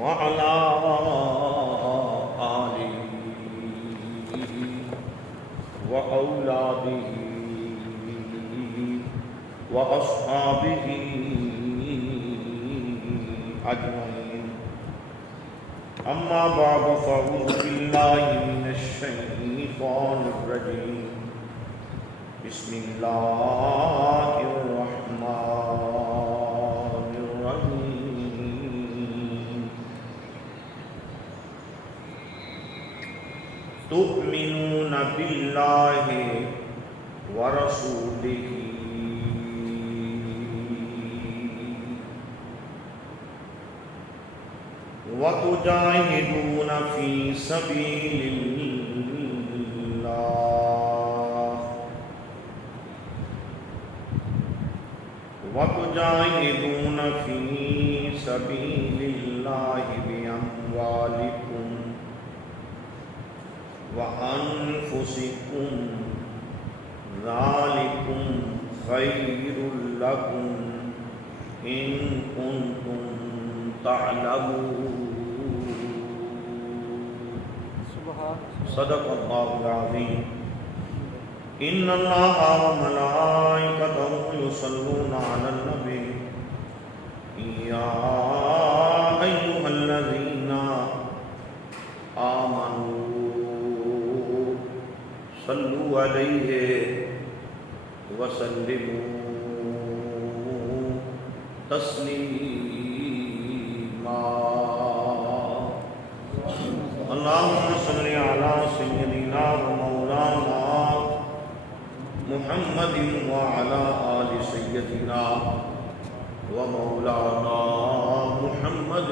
وعلى آله وأولاده وأصحابه أجمعين. أما بعد فأعوذ بالله من الشيطان الرجيم. بسم الله الرحمن الرحيم. تؤمنون بالله ورسوله وتجاهدون في سبيل الله وتجاهدون في سبيل الله بأموالكم وأنفسكم ذلكم خير لكم إن كنتم تعلمون. صدق الله العظيم. إن الله وملائكته يصلون على النبي يا أيها الذين آمنوا صلوا عليه وسلموا تسليما. اللهم صل على سيدنا ومولانا محمد وعلى آل سيدنا ومولانا محمد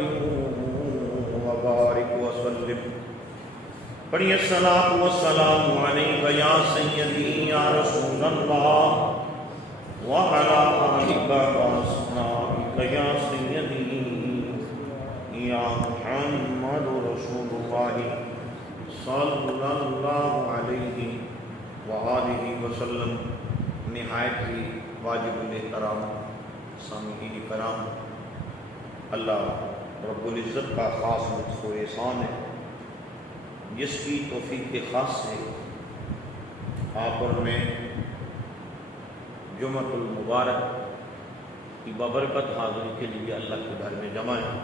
وبارك وسلم. پڑھیے الصلاۃ والسلام علیک یا سیدی یا رسول اللہ وعلی آلک واصحابک یا سیدی یا محمد رسول اللہ صلی اللہ علیہ وآلہ وسلم. نہایت ہی واجب الاحترام سامعین کرام، اللہ رب العزت کا خاص لطف و احسان ہے جس کی توفیق خاص سے آپ اور میں جمعۃ المبارک کی ببرکت حاضری کے لیے اللہ کے گھر میں جمع ہیں.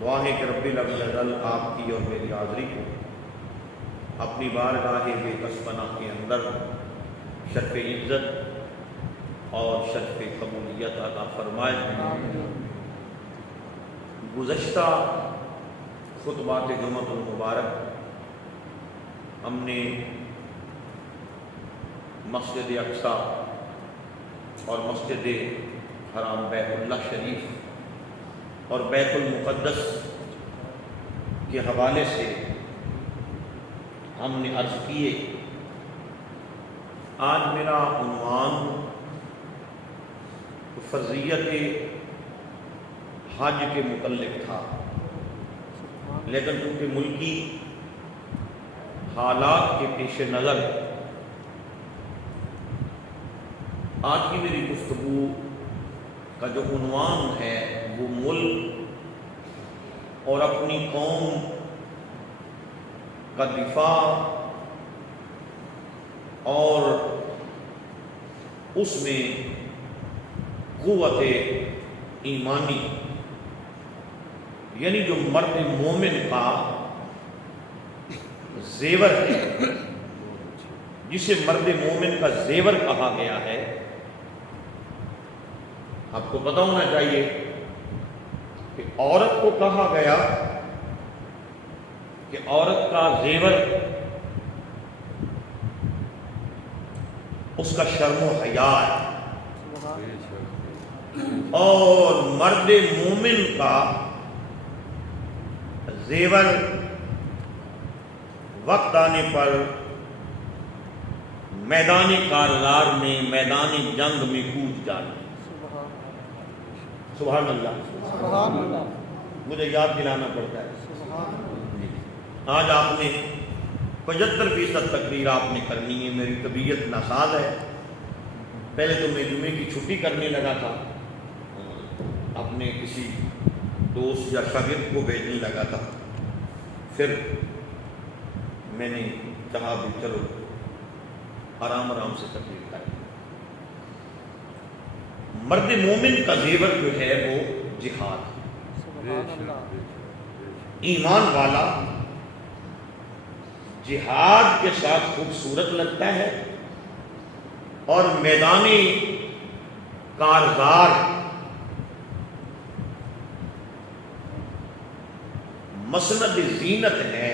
دعا ہے کہ رب العزت آپ کی اور میری حاضری کو اپنی بارگاہ بے کس پناہ کے اندر شرف عزت اور شرف قبولیت عطا فرمائے. گزشتہ خطبات جمعۃ المبارک ہم نے مسجد اقصیٰ اور مسجد حرام بیت اللہ شریف اور بیت المقدس کے حوالے سے ہم نے عرض کیے. آج میرا عنوان فرضیت حج کے متعلق تھا، لیکن کیونکہ ملکی حالات کے پیش نظر آج کی میری گفتگو کا جو عنوان ہے وہ ملک اور اپنی قوم کا دفاع اور اس میں قوت ایمانی، یعنی جو مرد مومن کا زیور ہے، جسے مرد مومن کا زیور کہا گیا ہے. آپ کو پتہ ہونا چاہیے کہ عورت کو کہا گیا کہ عورت کا زیور اس کا شرم و حیا ہے، اور مرد مومن کا زیور وقت آنے پر میدانی کارزار میں، میدانی جنگ میں کود جانا. سبحان اللہ. مجھے یاد دلانا پڑتا ہے. آج آپ نے 75% تقریر آپ نے کرنی ہے. میری طبیعت ناساز ہے. پہلے تو میں جمعے کی چھٹی کرنے لگا تھا، اپنے کسی دوست یا شاگرد کو بھیجنے لگا تھا، پھر میں نے کہا بھی چلو آرام آرام سے تبلیغ کریں۔ مرد مومن کا زیور جو ہے وہ جہاد، ایمان والا جہاد کے ساتھ خوبصورت لگتا ہے اور میدانی کارزار مسند زینت ہے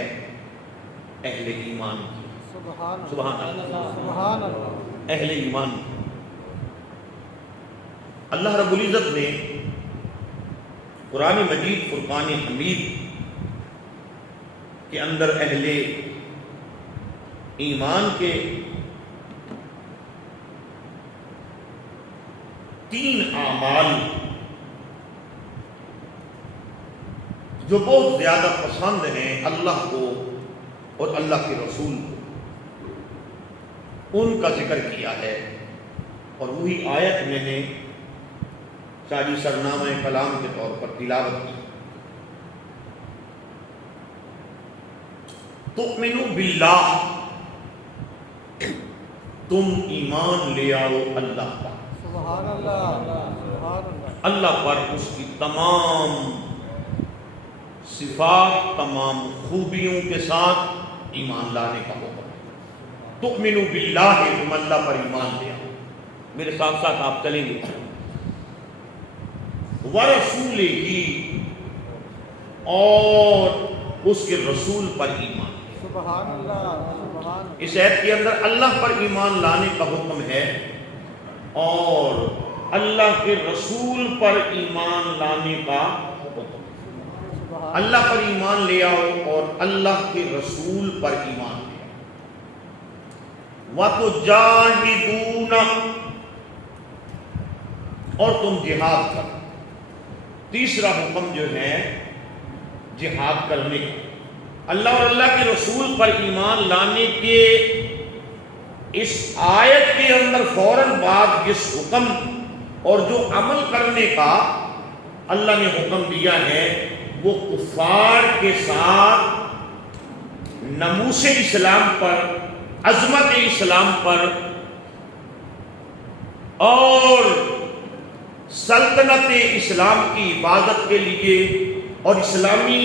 اہل ایمان کی۔ سبحان اللہ، اہل ایمان کی۔ اللہ رب العزت نے قرآن مجید فرقان حمید کے اندر اہل ایمان کے 3 اعمال جو بہت زیادہ پسند ہیں اللہ کو اور اللہ کے رسول کو، ان کا ذکر کیا ہے، اور وہی آیت میں نے شاہی سرنامہ کلام کے طور پر تلاوت کی۔ تؤمنوا باللہ، تم ایمان لے آؤ اللہ پر، سبحان اللہ، اللہ پر، اس کی تمام صفات، تمام خوبیوں کے ساتھ ایمان لانے کا حکم ہے۔ تؤمنوا باللہ، تم اللہ پر ایمان لے آؤ۔ میرے ساتھ ساتھ آپ چلیں گے۔ وَرَسُولِهِ، اور اس کے رسول پر ایمان لے آؤ۔ سبحان اللہ، سبحان اللہ۔ اس آیت کے اندر اللہ پر ایمان لانے کا حکم ہے اور اللہ کے رسول پر ایمان لانے کا حکم ہے۔ اللہ پر ایمان لے آؤ اور اللہ کے رسول پر ایمان لے آؤ۔ وَتُجَاهِدُونَ، اور تم جہاد کرو۔ تیسرا حکم جو ہے جہاد کرنے کا، اللہ اور اللہ کے رسول پر ایمان لانے کے اس آیت کے اندر فوراً بعد جس حکم اور جو عمل کرنے کا اللہ نے حکم دیا ہے وہ کفار کے ساتھ ناموس اسلام پر، عظمت اسلام پر اور سلطنت اسلام کی حفاظت کے لیے اور اسلامی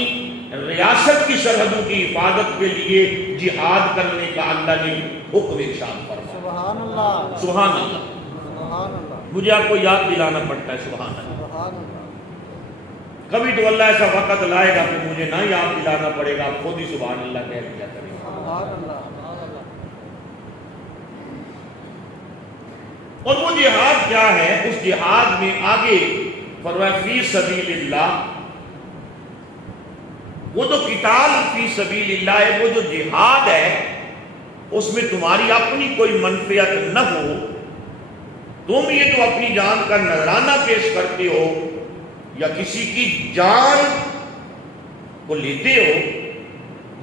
ریاست کی سرحدوں کی حفاظت کے لیے جہاد کرنے کا اللہ نے حکم ارشاد فرمایا۔ سبحان اللہ، سبحان اللہ۔ سبحان اللہ، مجھے آپ کو یاد دلانا پڑتا ہے سبحان اللہ۔ سبحان اللہ۔ کبھی تو اللہ ایسا وقت لائے گا کہ مجھے نہ یاد دلانا پڑے گا، آپ خود ہی سبحان اللہ کہہ دیا کریں گے۔ سبحان اللہ۔ اور وہ جہاد کیا ہے؟ اس جہاد میں آگے فرمایا فی سبیل اللہ، وہ تو قتال فی سبیل اللہ ہے، وہ جو جہاد ہے اس میں تمہاری اپنی کوئی منفعت نہ ہو، تم یہ تو اپنی جان کا نذرانہ پیش کرتے ہو یا کسی کی جان کو لیتے ہو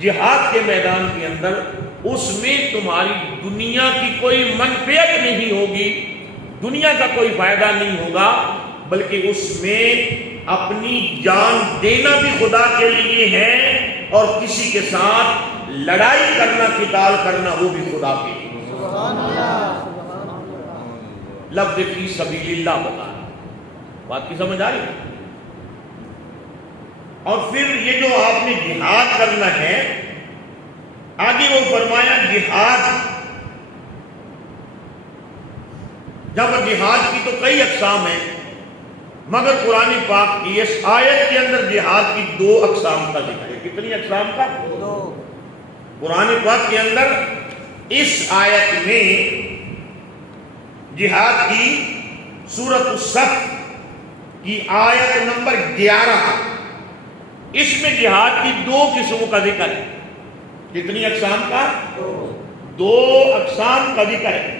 جہاد کے میدان کے اندر، اس میں تمہاری دنیا کی کوئی منفعت نہیں ہوگی، دنیا کا کوئی فائدہ نہیں ہوگا، بلکہ اس میں اپنی جان دینا بھی خدا کے لیے ہے اور کسی کے ساتھ لڑائی کرنا، قتال کرنا، وہ بھی خدا کے لیے۔ سبحان اللہ، سبحان اللہ۔ لفظ فی سبیل اللہ بتا رہا، بات کی سمجھ آ رہی ہے؟ اور پھر یہ جو آپ نے جہاد کرنا ہے، آگے وہ فرمایا جہاد، جب جہاد کی تو کئی اقسام ہیں، مگر قرآن پاک کی اس آیت کے اندر جہاد کی 2 اقسام کا ذکر ہے۔ کتنی اقسام کا؟ 2۔ قرآن پاک کے اندر اس آیت میں جہاد کی سورۃ الصف کی آیت نمبر 11، اس میں جہاد کی 2 قسموں کا ذکر ہے۔ کتنی اقسام کا؟ 2 اقسام کا ذکر ہے۔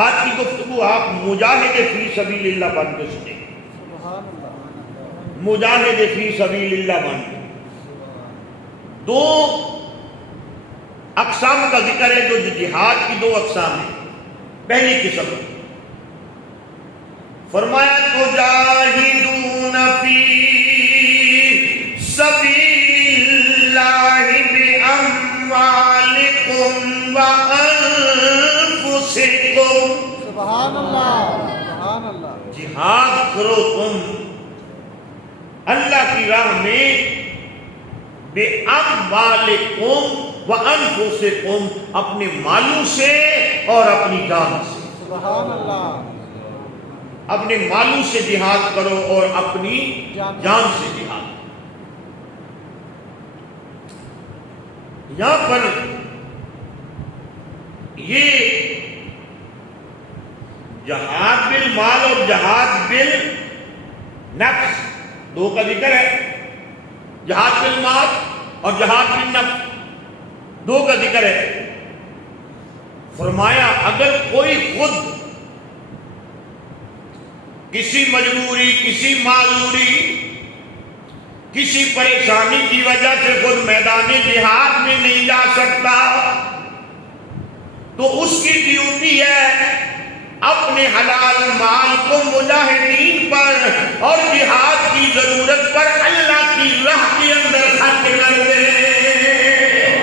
آج کی گفتگو آپ مجاہد فی سبیل اللہ بن کے سنیں، سبحان اللہ، مجاہد فی سبیل اللہ بن کے۔ 2 اقسام کا ذکر ہے، جو جہاد کی 2 اقسام ہیں۔ پہلی قسم فرمایا تجاہدون فی سبیل اللہ باموالکم وانفسکم. سبحان اللہ سبحان اللہ. جہاد کرو تم اللہ کی راہ میں باموالکم وانفسکم، اپنے مالوں سے اور اپنی جان سے. سبحان اللہ. اپنے مالوں سے جہاد کرو اور اپنی جان سے جہاد. یہاں پر یہ جہاد بالمال اور جہاد بالنفس دو کا ذکر ہے. جہاد بالمال اور جہاد بالنفس دو کا ذکر ہے. فرمایا اگر کوئی خود کسی مجبوری، کسی معذوری، کسی پریشانی کی وجہ سے خود میدان جہاد میں نہیں جا سکتا تو اس کی ڈیوٹی ہے اپنے حلال مال کو مجاہدین پر اور جہاد کی ضرورت پر اللہ کی راہ کے اندر خرچ کر دے.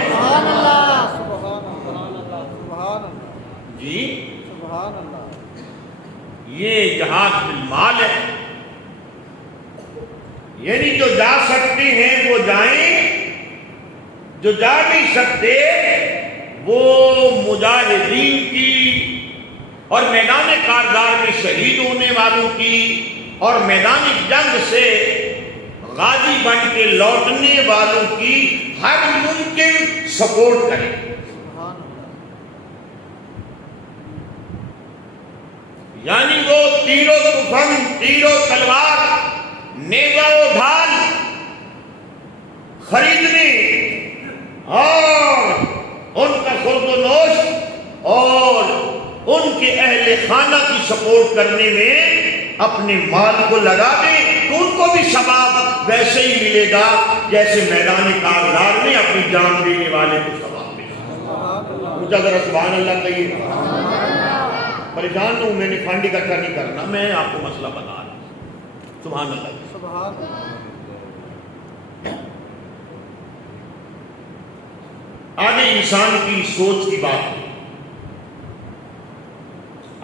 سبحان اللہ سبحان اللہ سبحان اللہ. جی سبحان اللہ. یہ جہاد بالمال ہے، یعنی جو جا سکتے ہیں وہ جائیں، جو جا نہیں سکتے وہ مجاہدین کی اور میدان کارزار میں شہید ہونے والوں کی اور میدان جنگ سے غازی بن کے لوٹنے والوں کی ہر ممکن سپورٹ کریں. سبحان اللہ. یعنی وہ تیر و طوفان، تیر و تلوار، نیزہ و ڈھال خریدنے اور ان کا خورد و نوش اور ان کے اہل خانہ کی سپورٹ کرنے میں اپنے مال کو لگا دیں تو ان کو بھی ثواب ویسے ہی ملے گا جیسے میدان کارزار میں اپنی جان دینے والے کو ثواب ملے گا. مجھے ذرا سبحان اللہ کہیے. پریشان ہوں، میں نے فنڈ اکٹھا نہیں کرنا، میں آپ کو مسئلہ بتا رہا ہوں. سبحان اللہ. سبحان اللہ. آگے انسان کی سوچ کی بات ہے.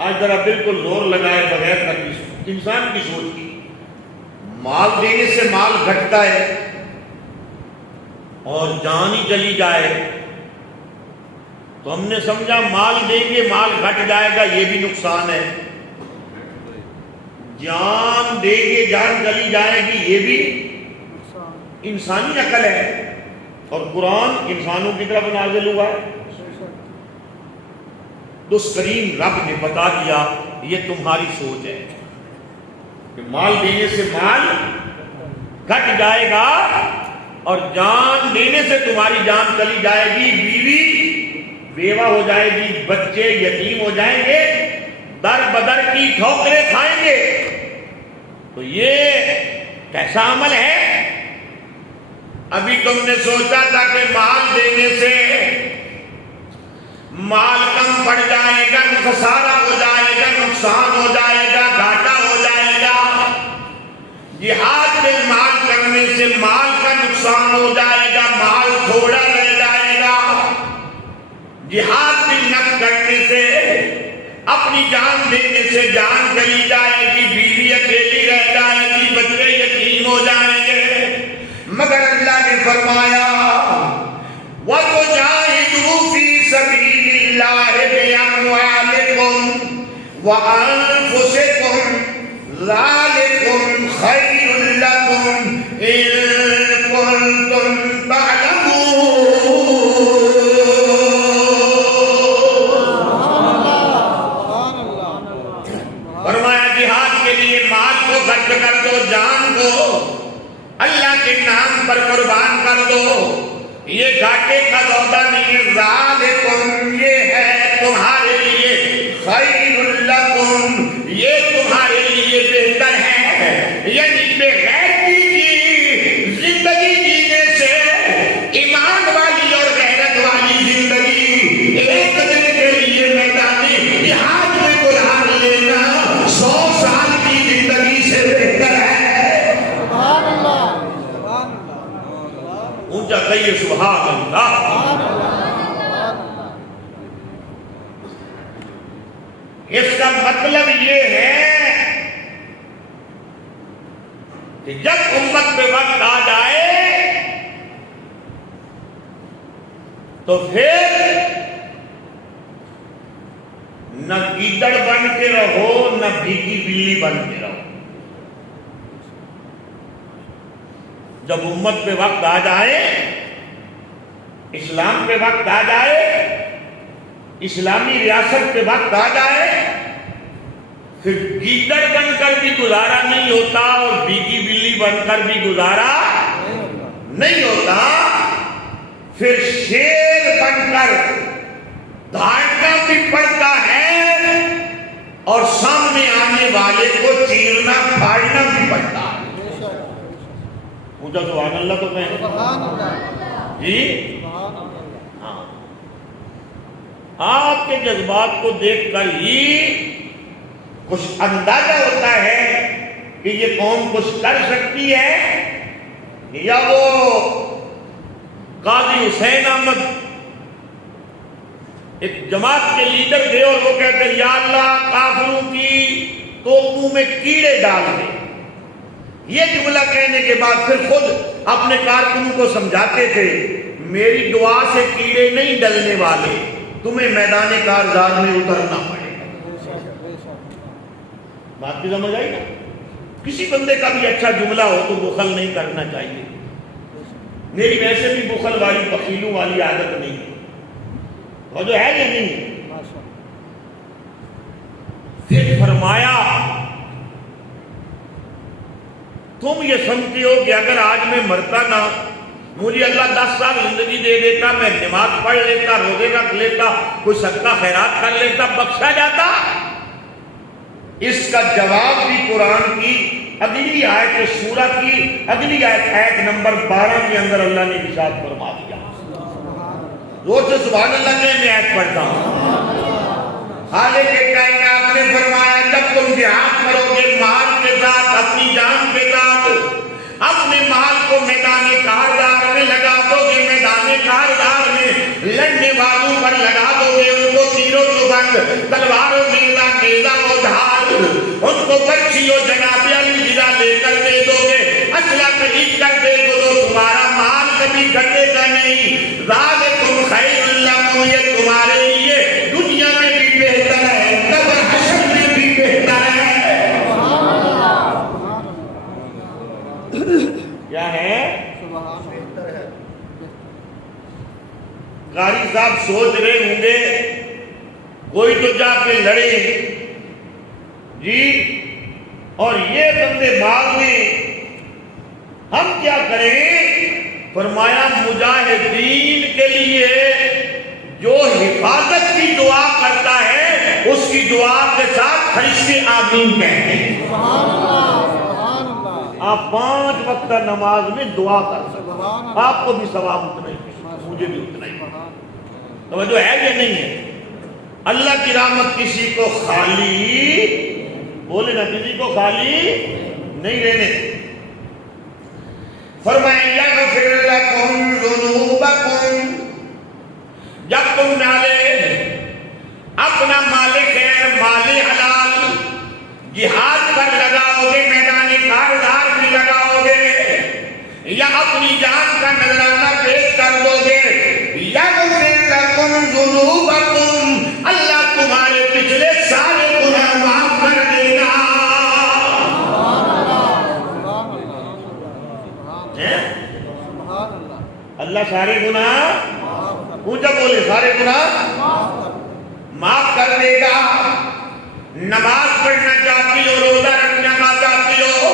آج ذرا بالکل زور لگائے بغیر انسان کی سوچ کی. مال دینے سے مال گھٹتا ہے اور جان ہی چلی جائے تو ہم نے سمجھا مال دیں گے مال گھٹ جائے گا، یہ بھی نقصان ہے. جان دیں گے جان چلی جائے گی، یہ بھی انسانی عقل ہے. اور قرآن انسانوں کی طرف نازل ہوا ہے تو اس کریم رب نے بتا دیا یہ تمہاری سوچ ہے کہ مال دینے سے مال گھٹ جائے گا اور جان دینے سے تمہاری جان چلی جائے گی، بیوی بیوہ ہو جائے گی، بچے یتیم ہو جائیں گے، در بدر کی ٹھوکریں کھائیں گے. تو یہ کیسا عمل ہے؟ ابھی تم نے سوچا تھا کہ مال دینے سے مال کم پڑ جائے گا، خسارہ ہو جائے گا، نقصان ہو جائے گا، گھاٹا ہو جائے گا. جہاد میں مال کرنے سے مال کا نقصان ہو جائے گا، مال تھوڑا رہ جائے گا. جہاد میں نفس کرنے سے اپنی جان دینے سے جان چلی جائے گی، بیوی اکیلی رہ جائے گی، بچے یتیم ہو جائیں گے. مگر اللہ نے فرمایا وَتُجَاهِدُوا فِي سَبِيلِ اللَّهِ بِأَمْوَالِكُمْ وَأَنفُسِكُمْ ذَلِكُمْ خَيْرٌ لَكُمْ إِن كُنتُمْ تَعْلَمُونَ. فرمایا جہاد کے لیے مال کو خرچ کر دو، جان کو اللہ کے نام پر قربان کر دو. یہ گھاٹے کا سودا نہیں ہے. ذالکم یہ ہے تمہارے لیے خیر لکم، یہ تمہارے لیے بہتر ہے. یعنی بغیرتی کی زندگی جینے سے ایمان والی اور غیرت والی زندگی ایک دن کے لیے میدانی جہاد میں گزار لینا 100 سال کی زندگی سے بہتر ہے. سبحان اللہ سبحان اللہ. اونچا کہیے سبحان اللہ۔ سبحان اللہ۔ اس کا مطلب یہ ہے کہ جب امت پہ وقت آ جائے تو پھر نہ گیدڑ بن کے رہو نہ بھیگی بلی بن کے رہو۔ جب امت پہ وقت آ جائے، اسلام پہ وقت آ جائے، اسلامی ریاست پہ وقت آ جائے، پھر گیدڑ بن کر بھی گزارا نہیں ہوتا اور بھیگی بلی بن کر بھی گزارا نہیں ہوتا، پھر شیر بن کر دھاڑنا بھی پڑتا ہے اور سامنے آنے والے کو چیرنا پھاڑنا بھی پڑتا ہے۔ مجھے سبحان اللہ تو میں سبحان اللہ۔ جی سبحان اللہ۔ ہاں، آپ کے جذبات کو دیکھ کر ہی کچھ اندازہ ہوتا ہے کہ یہ قوم کچھ کر سکتی ہے، یا وہ قاضی حسین احمد ایک جماعت کے لیڈر تھے اور وہ کہتے ہیں یا اللہ کافروں کی توپوں میں کیڑے ڈال دے۔ یہ جملہ کہنے کے بعد پھر خود اپنے کارکنوں کو سمجھاتے تھے میری دعا سے کیڑے نہیں ڈلنے والے، تمہیں میدان کارزار میں اترنا پڑے گا۔ بات کی سمجھ آئی نا؟ کسی بندے کا بھی اچھا جملہ ہو تو بخل نہیں کرنا چاہیے۔ میری ویسے بھی بخل والی بخیلوں والی عادت نہیں ہے، اور جو ہے یہ نہیں ہے۔ پھر فرمایا تم یہ سمجھتے ہو کہ اگر آج میں مرتا نہ، مجھے اللہ 10 سال زندگی دے دیتا، میں نماز پڑھ لیتا، روزے رکھ لیتا، کوئی صدقہ خیرات کر لیتا، بخشا جاتا؟ اس کا جواب بھی قرآن کی اگلی آیت سورہ کی اگلی آیت نمبر 12 کے اندر اللہ نے ارشاد فرما دیا۔ زور سے سبحان اللہ کہ میں آیت پڑھتا ہوں۔ خالق کائنات نے فرمایا جب تم جہاد کرو گے مال کے ساتھ، اپنی جان کے ساتھ، اپنے مال کو میدان کارزار میں لگا دو گے، میدان کارزار میں لڑنے والوں پر لگا دو گے، ان کو تیروں تفنگ، تلواروں نیزہ نیزہ و ڈھال، ان کو برچھی و جناب علی جرا لے کر دے دو گے، اسلحہ خرید کر دے دو تو تمہارا مال کبھی گھٹے گا نہیں۔ ذالکم خیر لکم، یہ تمہارے لیے دنیا میں بھی بہتر ہے، قبر حشر میں بھی بہتر ہے۔ کیا ہے؟ قاری صاحب سوچ رہے ہوں گے کوئی تو جا کے لڑے جی اور یہ بندے مار لیں، ہم کیا کریں؟ فرمایا مجاہدین کے لیے جو حفاظت کی دعا کرتا ہے اس کی دعا کے ساتھ فرشتے آمین کہتے ہیں۔ آپ 5 وقت نماز میں دعا کر سکتے، آپ کو بھی ثواب اتنا ہی، مجھے بھی اتنا ہی۔ توجہ ہے کہ نہیں ہے؟ اللہ کی رحمت کسی کو خالی، بولے نا، کسی کو خالی نہیں رہنے۔ فرمایا یغفر لکم ذنوبکم، جب تم اپنا مال خیر، مال حلال جہاد پر لگاؤ گے، میدان کارزار میں لگاؤ گے، یا اپنی جان کا نذرانہ پیش کر دو گے، یغفر لکم ذنوبکم، اللہ تمہارے پچھلے سارے گناہ معاف کر دے گا۔ اللہ سارے گناہ، اونچا بولے، سارے گناہ معاف کر دے گا۔ نماز پڑھنا چاہتی ہو، روزہ رکھنا چاہتی ہو،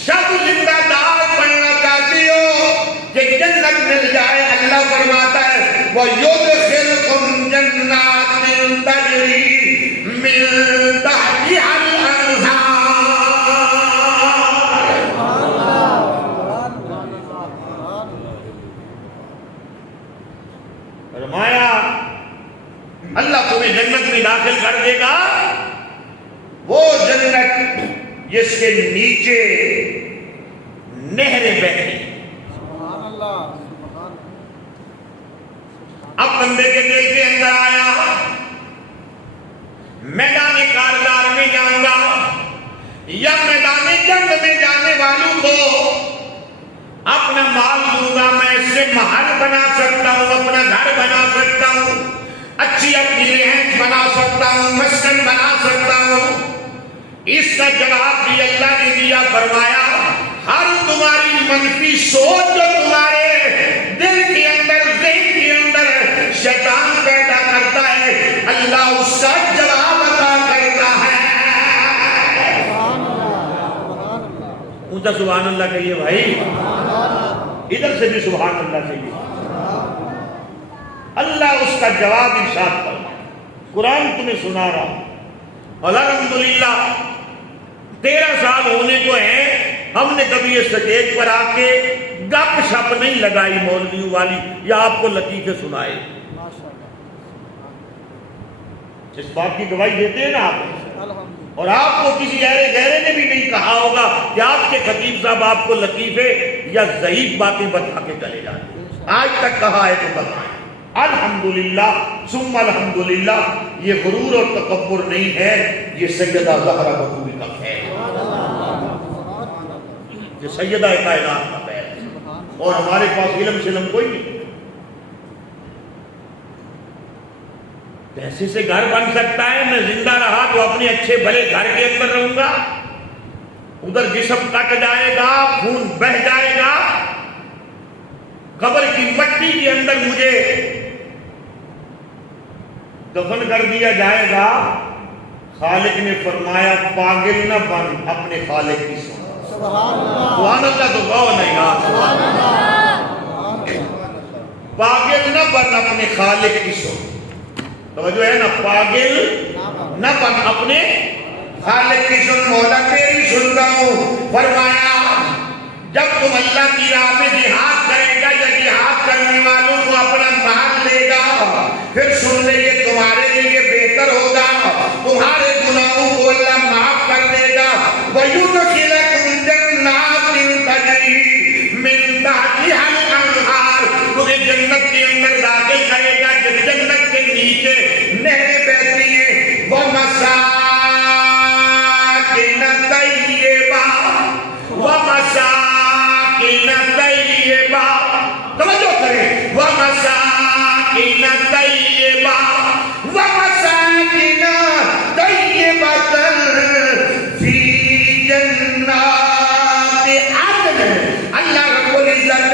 شب زندہ دار پڑھنا چاہتی ہو کہ جنت مل جائے، اللہ فرماتا ہے وَيُدْخِلْكُمْ جَنَّاتٍ تَجْرِي مِن تَحْتِهَا الْأَنْهَارُ۔ فرمایا اللہ تمہیں جنت میں داخل کر دے گا، وہ جنت جس کے نیچے نہریں بہتی، سبحان اللہ۔ بندے کے دل کے اندر آیا میدان کارزار میں جاؤں گا یا میدان جنگ میں جانے والوں کو اپنا مال دوں گا، میں اس سے محل بنا سکتا ہوں، اپنا گھر بنا سکتا ہوں، اچھی اپنی رہائش بنا سکتا ہوں، مسکن بنا سکتا ہوں۔ اس کا جواب بھی اللہ نے دیا، فرمایا ہر تمہاری منفی سوچ جو تمہارے دل کے اندر ذہن کے اندر شیطان پیدا کرتا ہے، اللہ اس کا جواب عطا کرتا ہے۔ اونچا سبحان اللہ کہیے بھائی، ادھر سے بھی سبحان اللہ کہیے۔ اللہ اس کا جواب ارشاد فرمائے۔ قرآن تمہیں سنا رہا ہوں، الحمدللہ 13 سال ہونے کو ہیں، ہم نے کبھی اس سٹیج پر آ کے گپ شپ نہیں لگائی مولویوں والی یا آپ کو لطیفے سنائے۔ اس بات کی گواہی دیتے ہیں نا آپ، اور آپ کو کسی گہرے نے بھی نہیں کہا ہوگا کہ آپ کے خطیب صاحب آپ کو لطیفے یا ضعیف باتیں بتا کے چلے جاتے ہیں، آج تک کہا ہے تو بتائیں۔ الحمدللہ ثم الحمدللہ، یہ غرور اور تکبر نہیں ہے، یہ سیدہ زہرا بطول کا خیر، یہ سیدہ کائنات کا خیر ہے، اور ہمارے پاس علم شلم کوئی نہیں۔ پیسے سے گھر بن سکتا ہے، میں زندہ رہا تو اپنے اچھے بھلے گھر کے اندر رہوں گا، ادھر جسم کٹ جائے گا، خون بہ جائے گا، قبر کی مٹی کے اندر مجھے دفن کر دیا جائے گا۔ خالق نے فرمایا پاگل نہ بن اپنے خالق کی سن۔ سبحان اللہ، تو گو نہیں پاگل نہ بن اپنے خالق کی سن، توجہ ہے نا، پاگل نہ بن اپنے خالق کی سن، مولا تیری سنتا ہوں۔ فرمایا جب تم اللہ کی راہ میں جہاد کرے گا یا جہاد کرنے والوں کو اپنا مال دے گا، پھر سن لے یہ تمہارے لیے بہتر ہوگا، تمہارے گناہوں کو اللہ معاف کر دے گا۔ وَيُدْخِلَكُمْ جَنَّاتٍ تَجْرِي مِن تَحْتِهَا الْأَنْهَارُ، تمہیں جنت کے اندر داخل کرے گا جب جنت کے نیچے نہریں بہتی ہیں۔ وَمَسَاكِنَ طَيِّبَةً وَمَسَاكِنَ طَيِّبَةً، توجہ کریں، وَمَسَاكِنَ طَيِّبَةً وَمَسَاكِنَ طَيِّبَةً فِي جَنَّاتِ عَدْنٍ۔ اللہ رب العزت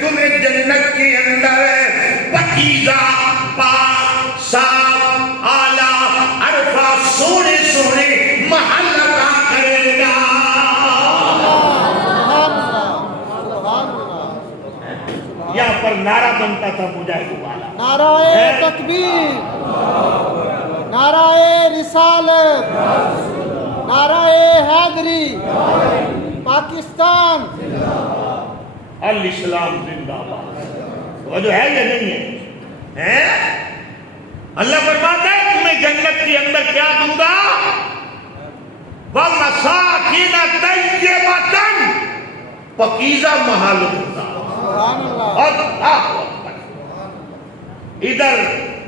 تمہیں جنت کے اندر پاکیزہ، پاک، صاف، اعلیٰ، عرفہ، سونے سونے محل عطا کرے گا۔ یہاں پر نعرہ بنتا تھا مجاہد والا، نعرہ تکبیر، نعرہ رسالت، نعرہ حیدری، پاکستان الاسلام زندہ باد۔ وہ جو ہے یا نہیں ہے؟ اللہ فرماتا ہے تمہیں جنت کے اندر کیا دوں گا؟ وَمَسَاكِنَ طَيِّبَةً، پاکیزہ محل دوں گا۔ اور ادھر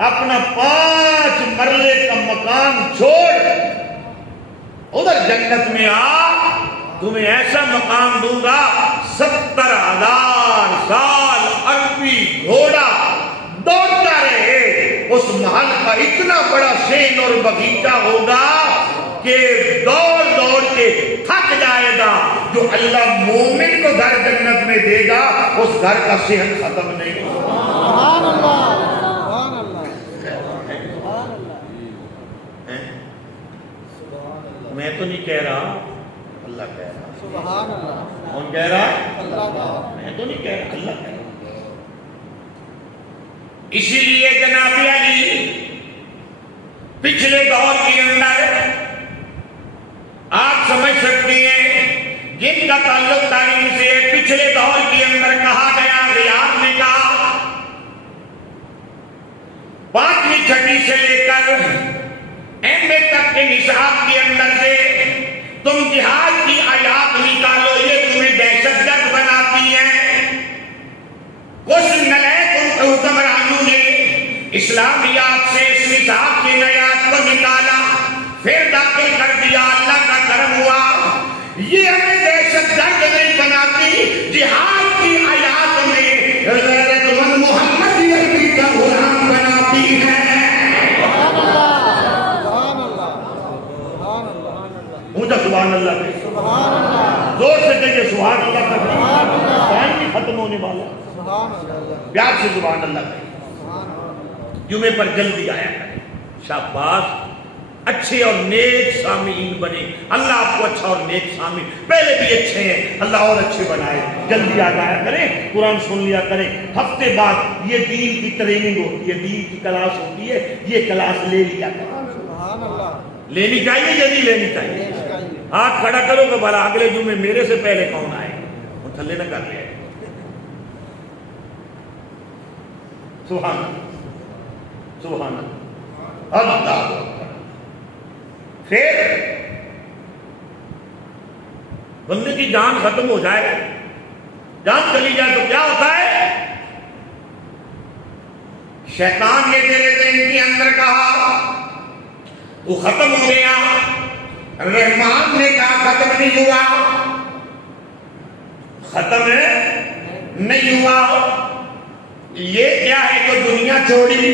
اپنا 5 مرلے کا مکان چھوڑ ادھر جنت میں آ، تمہیں ایسا مقام دوں گا 70,000 سال عربی گھوڑا دوڑتا رہے، اس محل کا اتنا بڑا سین اور باغیچہ ہوگا کہ دوڑ دوڑ کے تھک جائے گا۔ جو اللہ مومن کو گھر جنت میں دے گا اس گھر کا صحت ختم نہیں ہوگا۔ سبحان اللہ، سبحان اللہ، سبحان اللہ، میں تو نہیں کہہ رہا، اللہ کہہ رہا۔ سبحان اللہ، کون کہہ رہا ہے؟ اللہ کا، میں تو نہیں کہہ رہا، اللہ کہہ رہا۔ اسی لیے جناب علی پچھلے دور کے اندر آپ سمجھ سکتے ہیں جن کا تعلق تعلیم سے، پچھلے دور کے اندر کہا گیا، ریاض نے کہا 5ویں 6ویں سے لے کر MA تک کے نصاب کے اندر سے تم جہاد کی آیات نکالو، یہ تمہیں دہشت گرد بناتی ہیں۔ کچھ نلائق حکمرانوں نے اسلامیات سے اس نصاب کی نعیات کو نکالا، پھر داخل کر دیا، اللہ کا کرم ہوا۔ یہ ہمیں دہشت گرد نہیں بناتی، جہاد کی آیات میں غیرت مند محمدیت کا غلام بناتی ہے۔ اونچا سبحان اللہ کہیے، زور سے کہیے سبحان اللہ کا، ٹائم نہیں ختم ہونے والا، پیار سے سبحان اللہ کہیے۔ جمعے پر جلدی آیا کریں، شاباش، اچھے اور نیک سامعین بنے، اللہ آپ کو اچھا اور نیک سامعین، پہلے بھی اچھے ہیں، اللہ اور اچھے بنائے، جلدی آ جایا کریں، قرآن سن لیا کریں، ہفتے بعد یہ دین کی ٹریننگ ہوتی ہے، دین کی کلاس ہوتی ہے، یہ کلاس لے لیا کریں۔ لینی چاہیے یا نہیں لینی چاہیے؟ ہاتھ کھڑا کرو کہ بھلا اگلے جمعے میرے سے پہلے کون آئے، وہ تھلے نہ کر لے۔ سبحان اللہ، سبحان اللہ، اللہ۔ پھر بندے کی جان ختم ہو جائے، جان چلی جائے تو کیا ہوتا ہے؟ شیطان نے تیرے ذہن کے اندر کہا تو ختم ہو گیا، رحمان نے کہا ختم نہیں ہوا، ختم نہیں ہوا۔ یہ کیا ہے کہ دنیا چھوڑی،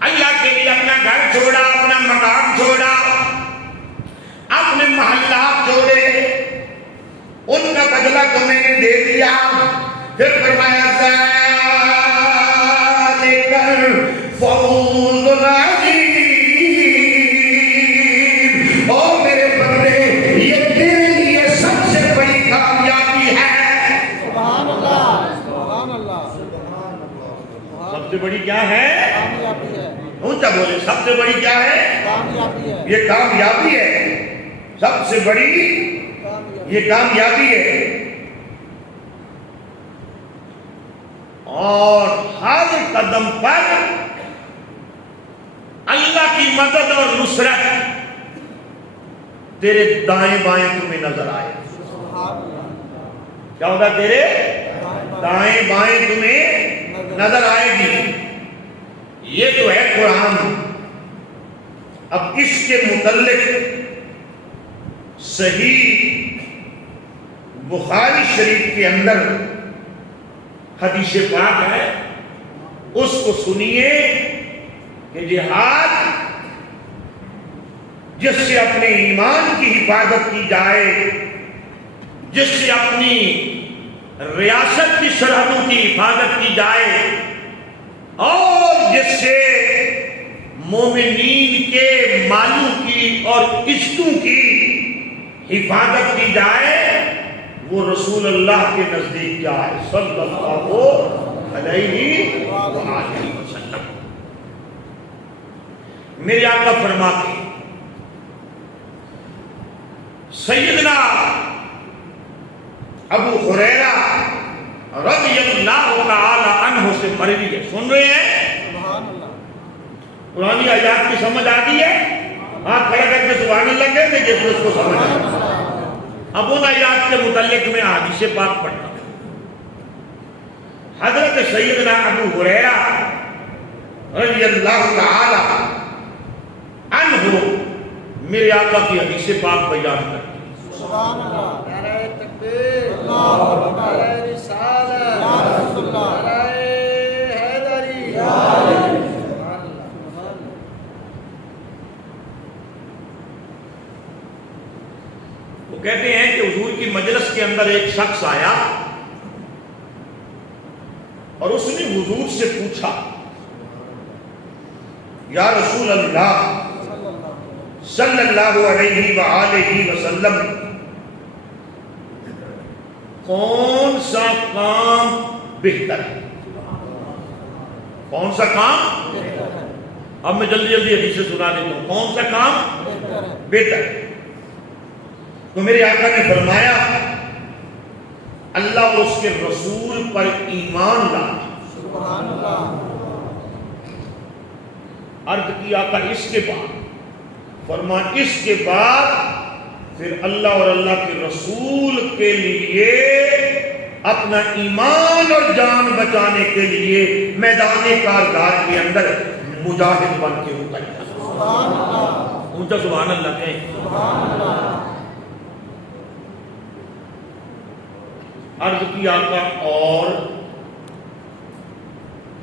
اللہ کے لیے اپنا گھر چھوڑا، اپنا مکان چھوڑا، اپنے محلات چھوڑے، ان کا بدلہ تمہیں نے دے دیا۔ پھر فرمایا ذالک الفوز العظیم، او میرے بندے یہ تیرے لیے سب سے بڑی کامیابی ہے۔ سبحان اللہ، سبحان اللہ، سب سے بڑی کیا ہے؟ کامیابی ہے، اونچا بولے، سب سے بڑی کیا ہے؟ کامیابی ہے، یہ کامیابی ہے، سب سے بڑی یہ کامیابی ہے۔ اور ہر قدم پر اللہ کی مدد اور نصرت تیرے دائیں بائیں تمہیں نظر آئے۔ سبحان اللہ، کیا ہوگا؟ تیرے دائیں بائیں تمہیں نظر آئے گی۔ یہ تو ہے قرآن۔ اب اس کے متعلق صحیح بخاری شریف کے اندر حدیث پاک ہے، اس کو سنیے کہ جہاد جس سے اپنے ایمان کی حفاظت کی جائے، جس سے اپنی ریاست کی سرحدوں کی حفاظت کی جائے، اور جس سے مومنین کے مالوں کی اور عزتوں کی حفاظت کی جائے، وہ رسول اللہ کے نزدیک کیا ہے؟ صلی اللہ علیہ وآلہ وسلم۔ میرے آقا فرماتے ہیں، سیدنا ابو ہریرہ رضی اللہ تعالی عنہ سے مروی ہے، سن رہے ہیں؟ سبحان اللہ، قرآنی آیات کی سمجھ آتی ہے؟ ہاتھ کھڑا کر کے سبحان اللہ کہتے ہیں کہ اس کو سمجھ آتی ہے۔ اب ان آیات کے متعلق میں حدیث پاک پڑھتا ہوں۔ حضرت سیدنا ابو ہریرہ رضی اللہ تعالی عنہ میرے آقا کی حدیث پاک بیان کرتے ہیں۔ سبحان اللہ، نعرہ تکبیر، اللہ اکبر، نعرہ رسالت، یا رسول اللہ، نعرہ حیدری، یا سبحان اللہ۔ وہ کہتے ہیں کہ حضور کی مجلس کے اندر ایک شخص آیا اور اس نے حضور سے پوچھا، یا رسول اللہ صلی اللہ علیہ وآلہ وسلم، کون سا کام بہتر ہے؟ کون سا کام؟ اب میں جلدی جلدی حدیث سنا دیتا ہوں۔ کون سا کام بہتر ہے؟ تو میرے آقا نے فرمایا، اللہ اور اس کے رسول پر ایمان لانا۔ سبحان اللہ، عرض کی آقا اس کے بعد؟ فرما اس کے بعد پھر اللہ اور اللہ کے رسول کے لیے اپنا ایمان اور جان بچانے کے لیے میدان کارزار کے اندر مجاہد بن کے اتر گیا۔ سبحان اللہ، اونچا سبحان اللہ کہیں۔ سبحان اللہ۔ عرض کی آقا، اور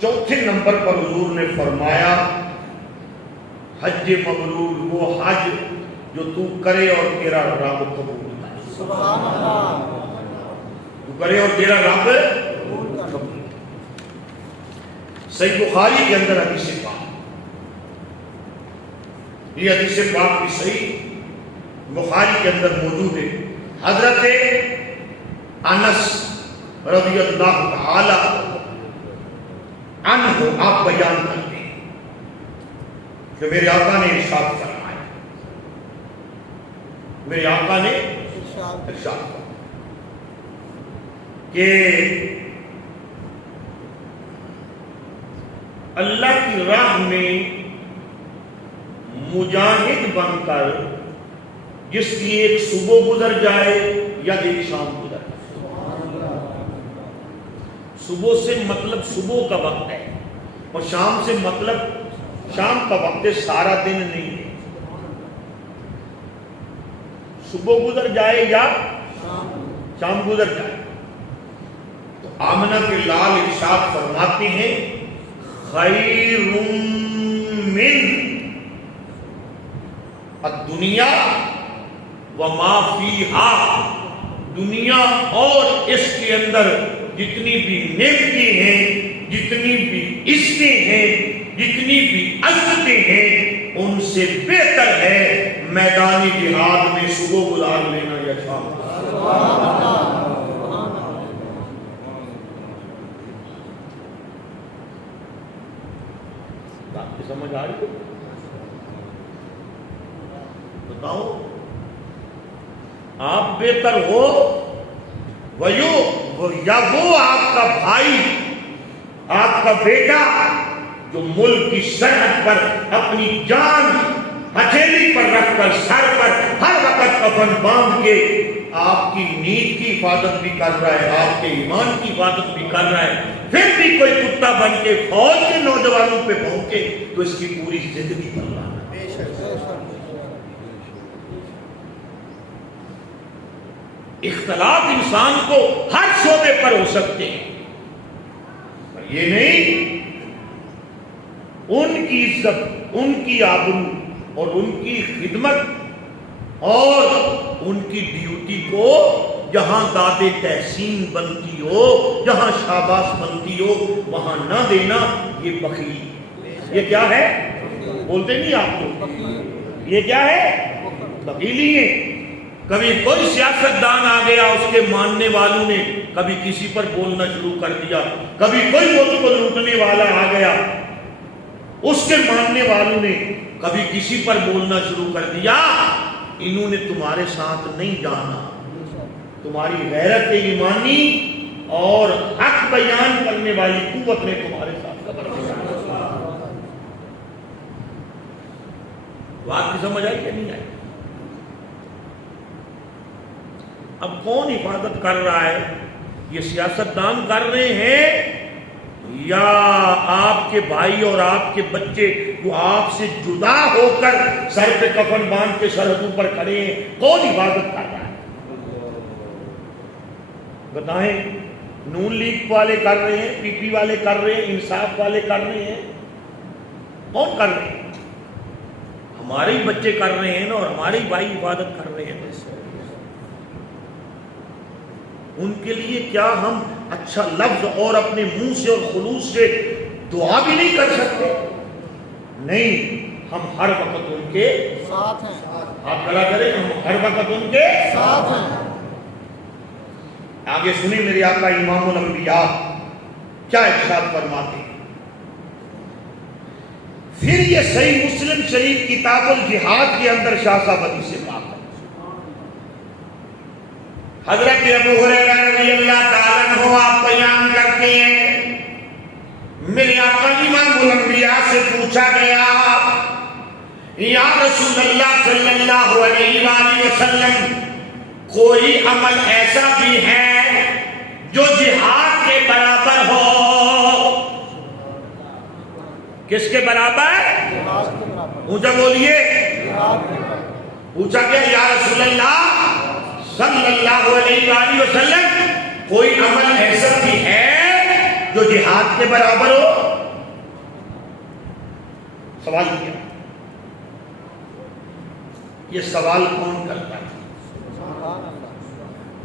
چوتھے نمبر پر حضور نے فرمایا حج مبرور، وہ حج جو تو کرے اور تیرا رب قبول کرے۔ سبحان اللہ، تو کرے اور تیرا رب قبول کر۔ صحیح بخاری کے اندر حدیث پاک، یہ حدیث پاک بھی صحیح بخاری کے اندر موجود ہے۔ حضرت انس رضی اللہ تعالی عنہ آپ بیان کرتے ہیں کہ میرے آقا نے ارشاد فرمایا، میرے آقا نے ارشاد ارشاد فرمایا کہ اللہ کی راہ میں مجاہد بن کر جس کی ایک صبح گزر جائے یا ایک شام گزر جائے، صبح سے مطلب صبح کا وقت ہے اور شام سے مطلب شام کا وقت ہے، سارا دن نہیں ہے۔ صبح گزر جائے یا شام گزر جائے تو آمنہ کے لال ارشاد فرماتے ہیں خیر من الدنیا وما فیہا، دنیا اور اس کے اندر جتنی بھی نعمتیں ہیں، جتنی بھی عزتیں ہیں، جتنی بھی عزتیں ہیں، ان سے بہتر ہے میدان جہاد میں صبح گزار لینا یا شام۔ بات کی سمجھ آ رہی ہے؟ بتاؤ آپ بہتر ہو یا وہ آپ کا بھائی، آپ کا بیٹا جو ملک کی سرحد پر اپنی جان ہتھیلی پر رکھ کر سر پر ہر وقت کفن باندھ کے آپ کی نیند کی حفاظت بھی کر رہا ہے، آپ کے ایمان کی حفاظت بھی کر رہا ہے، پھر بھی کوئی کتا بن کے فوج کے نوجوانوں پہ بھونکے تو اس کی پوری زندگی پر لانا۔ اختلاف انسان کو ہر شعبے پر ہو سکتے ہیں، پر یہ نہیں ان کی عزت، ان کی آبرو اور ان کی خدمت اور ان کی ڈیوٹی کو جہاں داد تحسین بنتی ہو، جہاں شاباش بنتی ہو، وہاں نہ دینا، یہ بخیل، یہ کیا ہے؟ بولتے نہیں آپ کو، یہ کیا ہے؟ بخیلی ہے۔ کبھی کوئی سیاستدان آ گیا، اس کے ماننے والوں نے کبھی کسی پر بولنا شروع کر دیا، کبھی کوئی ملک کو لوٹنے والا آ گیا، اس کے ماننے والوں نے کبھی کسی پر بولنا شروع کر دیا، انہوں نے تمہارے ساتھ نہیں جانا، تمہاری غیرت ایمانی اور حق بیان کرنے والی قوت نے تمہارے ساتھ قدر کیا۔ بات کی سمجھ آئی کہ نہیں آئی؟ اب کون حفاظت کر رہا ہے؟ یہ سیاستدان کر رہے ہیں یا آپ کے بھائی اور آپ کے بچے جو آپ سے جدا ہو کر سر پہ کفن باندھ کے سرحدوں پر کھڑے ہیں؟ کون حفاظت کر رہا ہے؟ بتائیں، نون لیگ والے کر رہے ہیں، پی پی والے کر رہے ہیں، انصاف والے کر رہے ہیں، کون کر رہے ہیں؟ ہمارے ہی بچے کر رہے ہیں نا، اور ہمارے ہی بھائی حفاظت کر رہے ہیں۔ ان کے لیے کیا ہم اچھا لفظ اور اپنے منہ سے اور خلوص سے دعا بھی نہیں کر سکتے؟ نہیں، ہم ہر وقت ان کے ساتھ ہیں، آپ کلا کریں، ہم ہر وقت ان کے ساتھ ہیں۔ آگے سنیں میرے آقا امام الانبیاء کیا ارشاد فرماتے ہیں۔ پھر یہ صحیح مسلم شریف کتاب الجہاد کے اندر شاہ صاحب حدیث سے بات ہے، حضرت ابو ہریرہ رضی اللہ تعالیٰ عنہ آپ بیان کرتے ہیں، میرے آقا امام الانبیاء سے پوچھا گیا یا رسول اللہ صلی اللہ علیہ وآلہ وسلم، کوئی عمل ایسا بھی ہے جو کس کے برابر؟ جہاد کے برابر، اونچا بولیے. جہاد کے برابر. پوچھا کہ یا رسول اللہ صلی اللہ علیہ وآلہ وسلم کوئی عمل ایسا بھی ہے جو جہاد کے برابر ہو؟ سوال کیا. یہ سوال کون کرتا ہے؟ سبحان اللہ.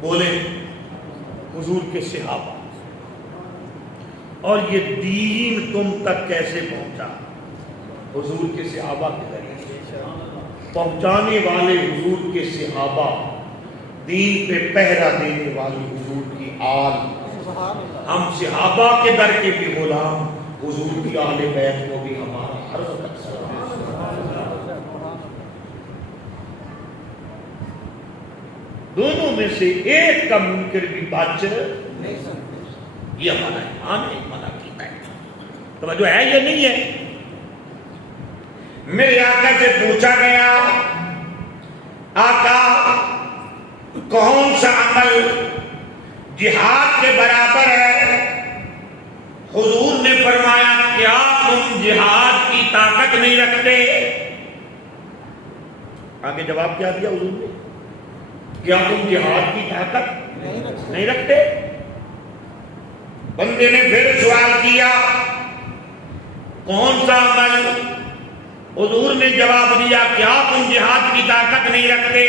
بولے حضور کے صحابہ. اور یہ دین تم تک کیسے پہنچا؟ حضور کے صحابہ کے ذریعے. پہنچانے والے حضور کے صحابہ، دین پہ پہرا دینے والی حضور کی آل. سبحان اللہ. ہم صحابہ کے در کے بھی غلام، حضور کی آل بیت کو بھی ہمارا عرض کرتا ہے. دونوں میں سے ایک کا منکر بھی بات نہیں سکتے. یہ ہمارا ایمان ہے، منع کیتا ہے. توجہ ہے یہ نہیں ہے؟ میرے آقا سے پوچھا گیا آقا کون سا عمل جہاد کے برابر ہے؟ حضور نے فرمایا کیا تم جہاد کی طاقت نہیں رکھتے؟ آگے جواب کیا دیا حضور نے؟ کیا تم جہاد کی طاقت نہیں رکھتے؟ بندے نے پھر سوال کیا کون سا عمل؟ حضور نے جواب دیا کیا تم جہاد کی طاقت نہیں رکھتے؟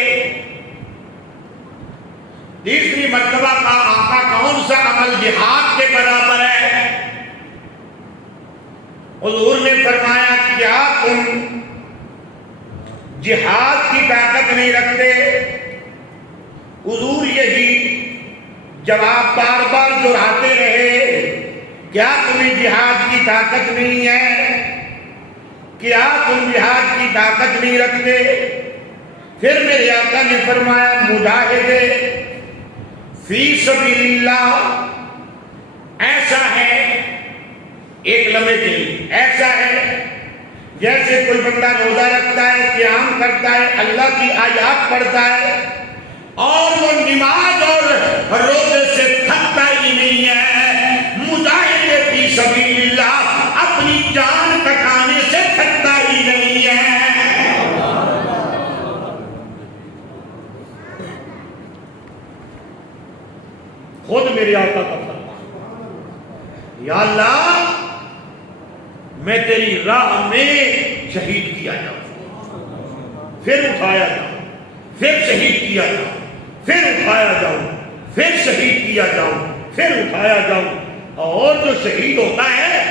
تیسری مرتبہ کا آقا کون سا عمل جہاد کے برابر ہے؟ حضور نے فرمایا کیا تم جہاد کی طاقت نہیں رکھتے؟ حضور یہی جواب بار بار دہراتے رہے، کیا تمہیں جہاد کی طاقت نہیں ہے؟ کیا تم جہاد کی طاقت نہیں رکھتے؟ پھر میرے آقا نے فرمایا مجاہدے فی سبیل اللہ ایسا ہے، ایک لمحے کے لیے ایسا ہے جیسے کوئی بندہ روزہ رکھتا ہے، قیام کرتا ہے، اللہ کی آیات پڑھتا ہے اور وہ نماز اور روزے سے تھکتا ہی نہیں ہے. مجاہد فی سبیل اللہ اپنی جان تکانے سے تھکتا ہی نہیں ہے. خود میرے آقا کا فرمان، یا اللہ میں تیری راہ میں شہید کیا جاؤں، پھر اٹھایا جاؤں، پھر شہید کیا جاؤں، پھر اٹھایا جاؤں، پھر شہید کیا جاؤں، پھر اٹھایا جاؤں. اور جو شہید ہوتا ہے،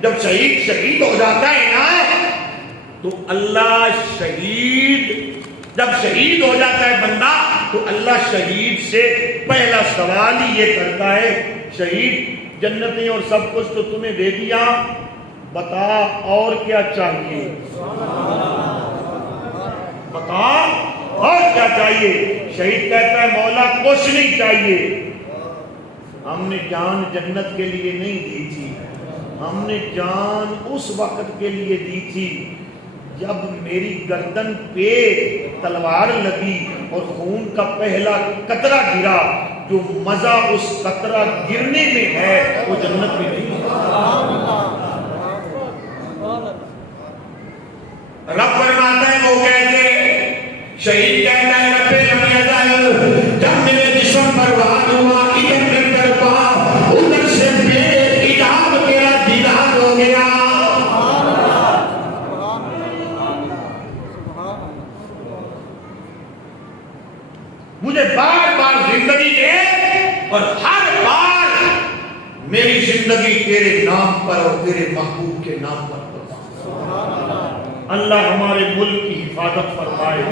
جب شہید ہو جاتا ہے نا تو اللہ جب شہید ہو جاتا ہے بندہ تو اللہ شہید سے پہلا سوال ہی یہ کرتا ہے، شہید جنتیں اور سب کچھ تو تمہیں دے دیا، بتا اور کیا چاہیے؟ بتا اور کیا چاہیے؟ شہید کہتا ہے مولا کچھ نہیں چاہیے، ہم نے جان جنت کے لیے نہیں دی تھی، ہم نے جان اس وقت کے لیے دی تھی جب میری گردن پہ تلوار لگی اور خون کا پہلا قطرہ گرا. جو مزہ اس قطرہ گرنے میں ہے وہ جنت میں نہیں ہے. رب فرماتا ہے وہ کہتے شہید کہتا ہے رب لم یزل، جب میرے جسم پر وار ہوا ادھر میں طرفا ادھر سے میرے حجاب میرا دیدار ہو گیا. مجھے بار بار زندگی دے اور ہر بار میری زندگی تیرے نام پر اور تیرے محبوب کے نام پر. اللہ ہمارے ملک کی حفاظت فرمائے،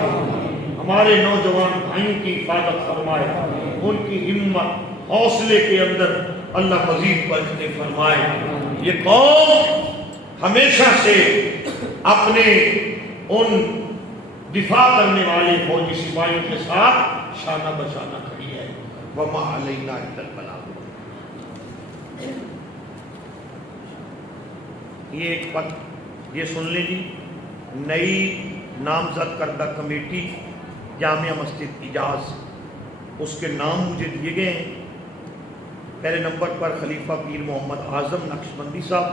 ہمارے نوجوان بھائیوں کی حفاظت فرمائے، ان کی ہمت حوصلے کے اندر اللہ مزید برکتیں فرمائے. یہ قوم ہمیشہ سے اپنے ان دفاع کرنے والے فوجی سپاہیوں کے ساتھ شانہ بشانہ کھڑی ہے. وما علینا الا البلاغ. یہ ایک بات یہ سن لیجیے، نئی نامزد کردہ کمیٹی جامعہ مسجد اجاز، اس کے نام مجھے دیے گئے ہیں. پہلے نمبر پر خلیفہ پیر محمد اعظم نقشبندی صاحب،